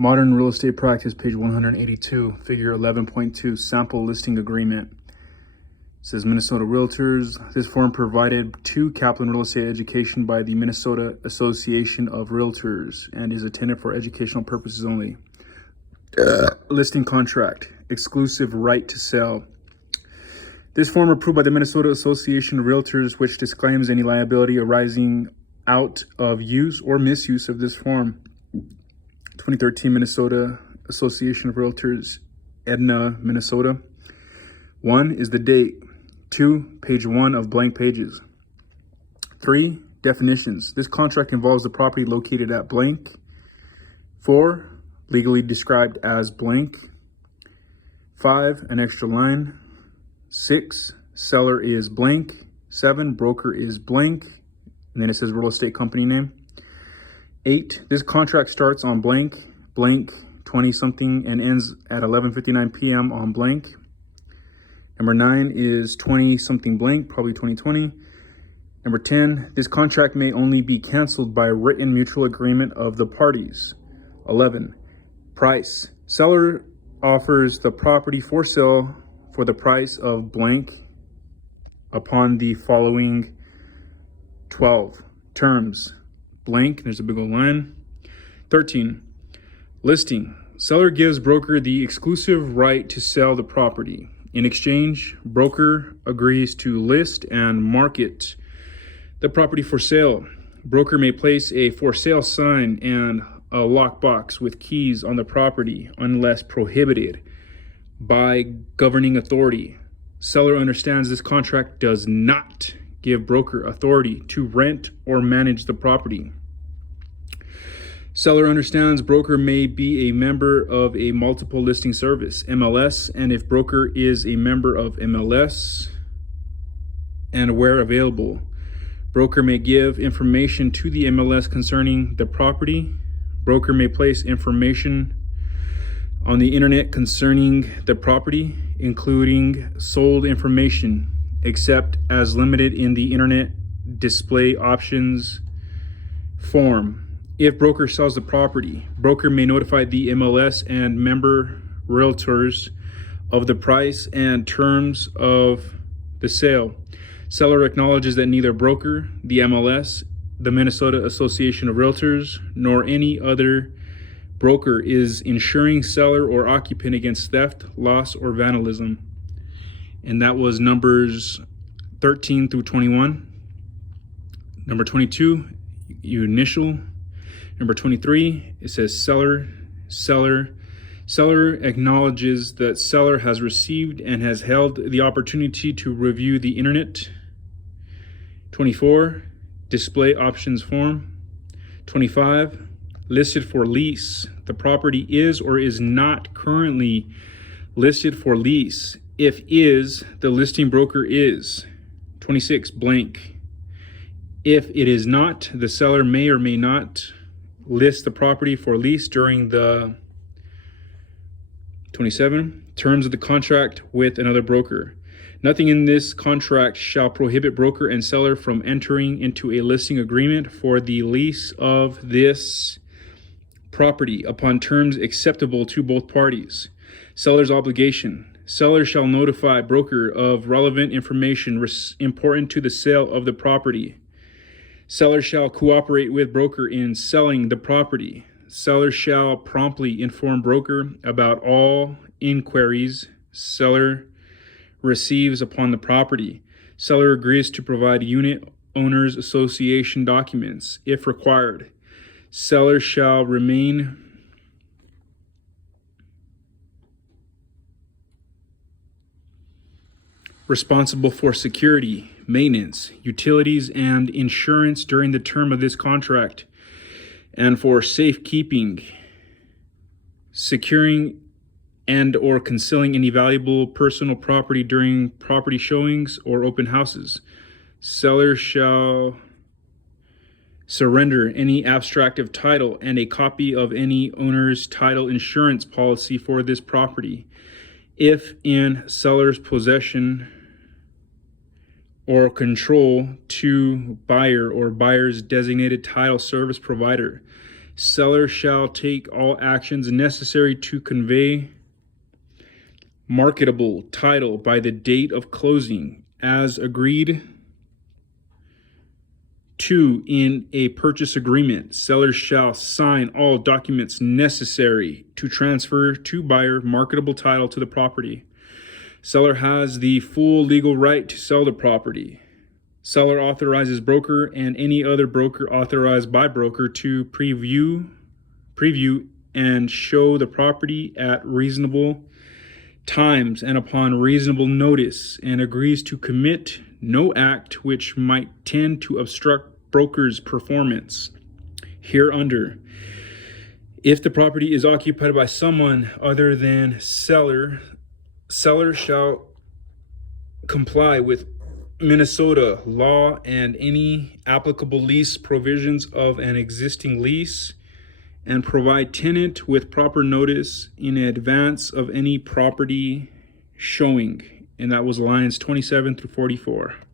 Modern Real Estate Practice, page 182, figure 11.2, sample listing agreement. It says Minnesota Realtors. This form provided to Kaplan Real Estate Education by the Minnesota Association of Realtors and is intended for educational purposes only. Listing contract, exclusive right to sell. This form approved by the Minnesota Association of Realtors, which disclaims any liability arising out of use or misuse of this form. 2013 Minnesota Association of Realtors, Edna, Minnesota. 1 is the date. 2, page 1 of blank pages. 3, definitions. This contract involves the property located at blank. 4, legally described as blank. 5, an extra line. 6, seller is blank. 7, broker is blank. And then it says real estate company name. 8, this contract starts on blank 20 something and ends at 11:59 p.m. on blank. Number 9 is 20 something blank, probably 2020. Number 10, this contract may only be canceled by written mutual agreement of the parties. 11, price. Seller offers the property for sale for the price of blank upon the following 12 terms. Blank, there's a big old line. 13, listing. Seller gives broker the exclusive right to sell the property. In exchange, broker agrees to list and market the property for sale. Broker may place a for sale sign and a lockbox with keys on the property unless prohibited by governing authority. Seller understands this contract does not give broker authority to rent or manage the property. Seller understands broker may be a member of a multiple listing service, MLS, and if broker is a member of MLS and where available, broker may give information to the MLS concerning the property. Broker may place information on the internet concerning the property, including sold information, except as limited in the internet display options form. If broker sells the property, broker may notify the MLS and member realtors of the price and terms of the sale. Seller acknowledges that neither broker, the MLS, the Minnesota Association of Realtors, nor any other broker is insuring seller or occupant against theft, loss, or vandalism. And that was numbers 13 through 21. Number 22, you initial. Number 23, it says seller acknowledges that seller has received and has held the opportunity to review the internet. 24, display options form. 25, listed for lease. The property is or is not currently listed for lease. If is, the listing broker is. 26, blank. If it is not, the seller may or may not list the property for lease during the 27 terms of the contract with another broker. Nothing in this contract shall prohibit broker and seller from entering into a listing agreement for the lease of this property upon terms acceptable to both parties. Seller's obligation. Seller shall notify broker of relevant information important to the sale of the property. Seller shall cooperate with broker in selling the property. Seller shall promptly inform broker about all inquiries seller receives upon the property. Seller agrees to provide unit owners association documents if required. Seller shall remain responsible for security, maintenance, utilities, and insurance during the term of this contract, and for safekeeping, securing and or concealing any valuable personal property during property showings or open houses. Seller shall surrender any abstract of title and a copy of any owner's title insurance policy for this property, if in seller's possession or control, to buyer or buyer's designated title service provider. Seller shall take all actions necessary to convey marketable title by the date of closing as agreed to in a purchase agreement. Seller shall sign all documents necessary to transfer to buyer marketable title to the property. Seller has the full legal right to sell the property. Seller authorizes broker and any other broker authorized by broker to preview and show the property at reasonable times and upon reasonable notice, and agrees to commit no act which might tend to obstruct broker's performance hereunder. If the property is occupied by someone other than seller shall comply with Minnesota law and any applicable lease provisions of an existing lease, and provide tenant with proper notice in advance of any property showing. And that was lines 27 through 44.